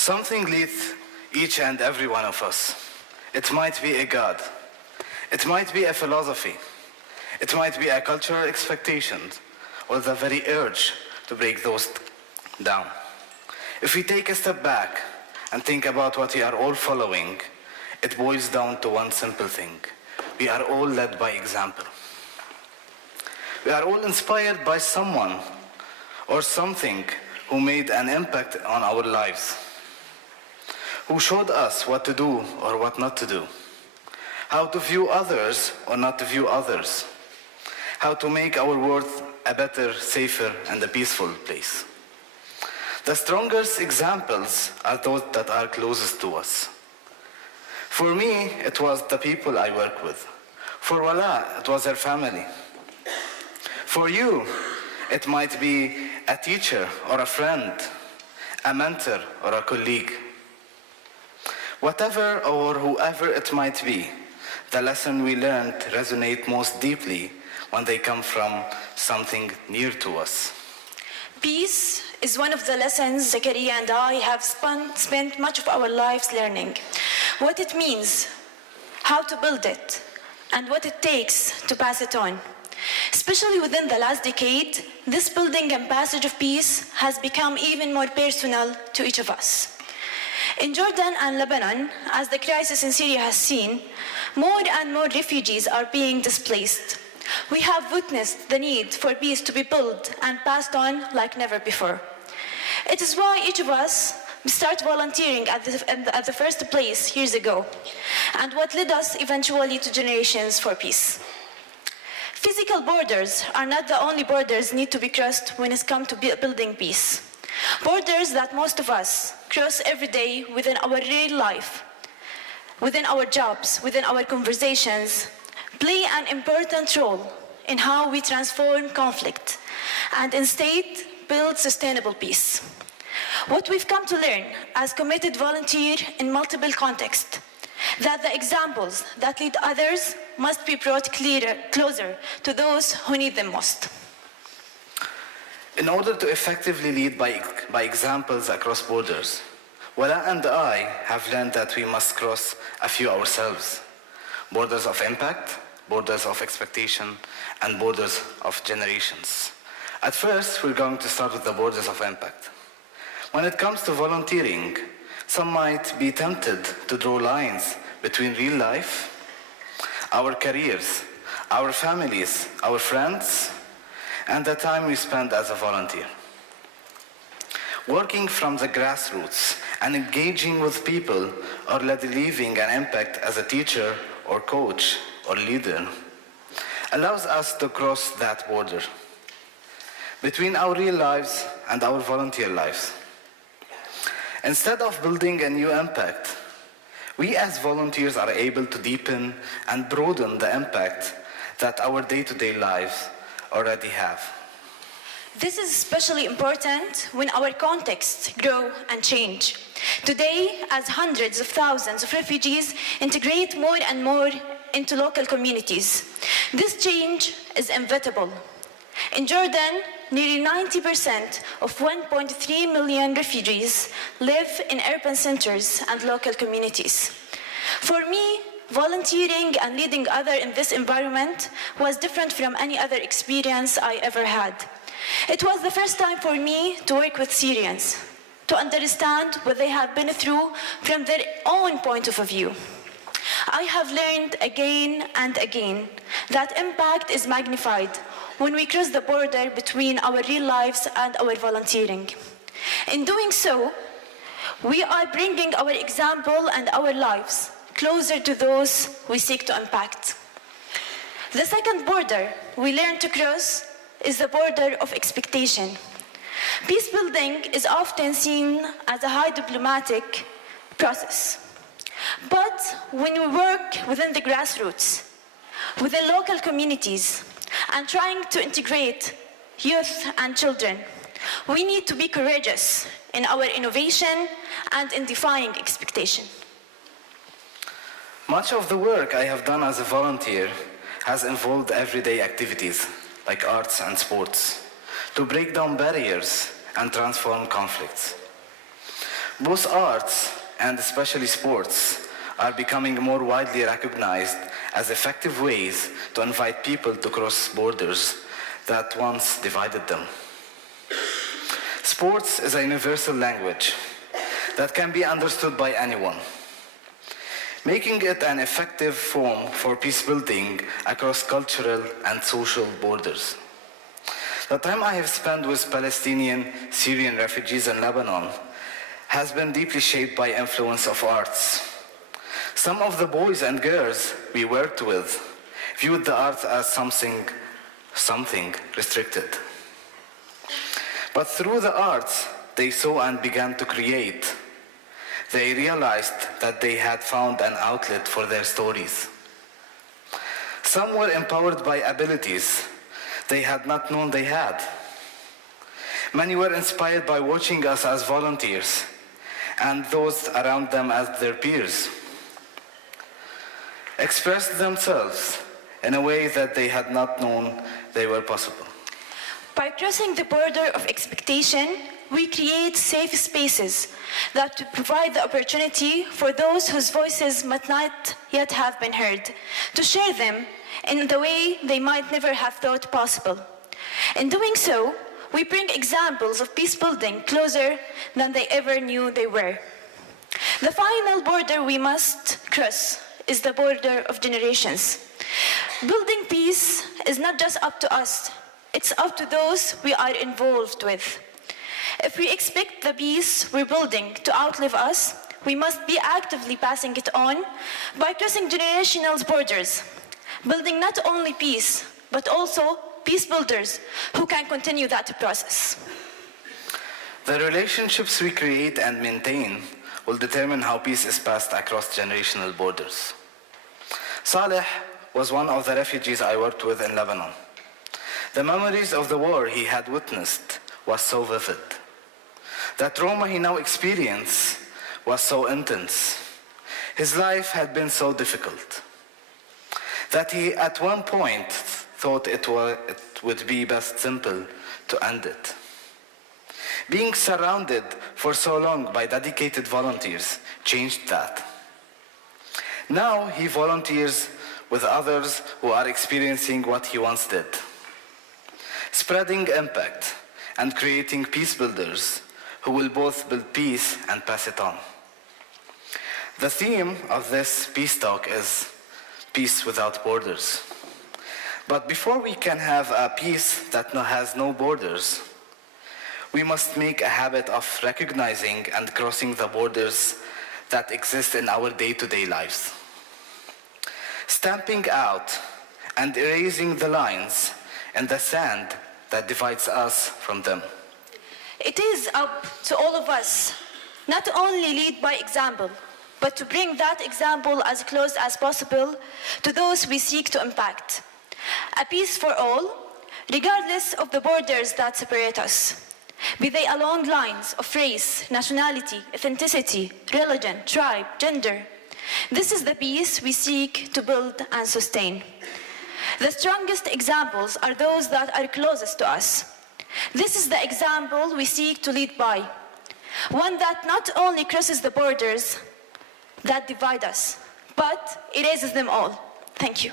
Something leads each and every one of us. It might be a god. It might be a philosophy. It might be a cultural expectation or the very urge to break those down. If we take a step back and think about what we are all following, it boils down to one simple thing. We are all led by example. We are all inspired by someone or something who made an impact on our lives, who showed us what to do or what not to do, how to view others or not to view others, how to make our world a better, safer, and a peaceful place. The strongest examples are those that are closest to us. For me, it was the people I work with. For Wala, it was her family. For you, it might be a teacher or a friend, a mentor or a colleague. Whatever or whoever it might be, the lesson we learned resonate most deeply when they come from something near to us. Peace is one of the lessons Zakaria and I have spent much of our lives learning. What it means, how to build it, and what it takes to pass it on. Especially within the last decade, this building and passage of peace has become even more personal to each of us. In Jordan and Lebanon, as the crisis in Syria has seen, more and more refugees are being displaced. We have witnessed the need for peace to be built and passed on like never before. It is why each of us started volunteering at the first place years ago, and what led us eventually to Generations for Peace. Physical borders are not the only borders need to be crossed when it comes to building peace. Borders that most of us cross every day within our real life, within our jobs, within our conversations, play an important role in how we transform conflict and instead build sustainable peace. What we've come to learn as committed volunteers in multiple contexts, that the examples that lead others must be brought closer to those who need them most. In order to effectively lead by examples across borders, Wala and I have learned that we must cross a few ourselves. Borders of impact, borders of expectation, and borders of generations. At first, we're going to start with the borders of impact. When it comes to volunteering, some might be tempted to draw lines between real life, our careers, our families, our friends, and the time we spend as a volunteer. Working from the grassroots and engaging with people or leaving an impact as a teacher or coach or leader allows us to cross that border between our real lives and our volunteer lives. Instead of building a new impact, we as volunteers are able to deepen and broaden the impact that our day-to-day lives already have. This is especially important when our contexts grow and change. Today, as hundreds of thousands of refugees integrate more and more into local communities, this change is inevitable. In Jordan, nearly 90% of 1.3 million refugees live in urban centers and local communities. For me, volunteering and leading others in this environment was different from any other experience I ever had. It was the first time for me to work with Syrians, to understand what they have been through from their own point of view. I have learned again and again that impact is magnified when we cross the border between our real lives and our volunteering. In doing so, we are bringing our example and our lives closer to those we seek to impact. The second border we learn to cross is the border of expectation. Peace building is often seen as a high diplomatic process. But when we work within the grassroots, within local communities, and trying to integrate youth and children, we need to be courageous in our innovation and in defying expectation. Much of the work I have done as a volunteer has involved everyday activities like arts and sports to break down barriers and transform conflicts. Both arts, and especially sports, are becoming more widely recognized as effective ways to invite people to cross borders that once divided them. Sports is a universal language that can be understood by anyone, making it an effective form for peace building across cultural and social borders. The time I have spent with Palestinian Syrian refugees in Lebanon has been deeply shaped by influence of arts. Some of the boys and girls we worked with viewed the arts as something restricted. But through the arts they saw and began to create, they realized that they had found an outlet for their stories. Some were empowered by abilities they had not known they had. Many were inspired by watching us as volunteers and those around them as their peers, expressed themselves in a way that they had not known they were possible. By crossing the border of expectation, we create safe spaces that provide the opportunity for those whose voices might not yet have been heard, to share them in the way they might never have thought possible. In doing so, we bring examples of peace building closer than they ever knew they were. The final border we must cross is the border of generations. Building peace is not just up to us, it's up to those we are involved with. If we expect the peace we're building to outlive us, we must be actively passing it on by crossing generational borders, building not only peace, but also peace builders who can continue that process. The relationships we create and maintain will determine how peace is passed across generational borders. Saleh was one of the refugees I worked with in Lebanon. The memories of the war he had witnessed was so vivid. The trauma he now experienced was so intense. His life had been so difficult that he at one point thought it would be best simple to end it. Being surrounded for so long by dedicated volunteers changed that. Now he volunteers with others who are experiencing what he once did, spreading impact and creating peace builders who will both build peace and pass it on. The theme of this peace talk is peace without borders. But before we can have a peace that has no borders, we must make a habit of recognizing and crossing the borders that exist in our day-to-day lives, stamping out and erasing the lines in the sand that divides us from them. It is up to all of us not only lead by example, but to bring that example as close as possible to those we seek to impact. A peace for all, regardless of the borders that separate us, be they along lines of race, nationality, ethnicity, religion, tribe, gender. This is the peace we seek to build and sustain. The strongest examples are those that are closest to us. This is the example we seek to lead by, one that not only crosses the borders that divide us, but erases them all. Thank you.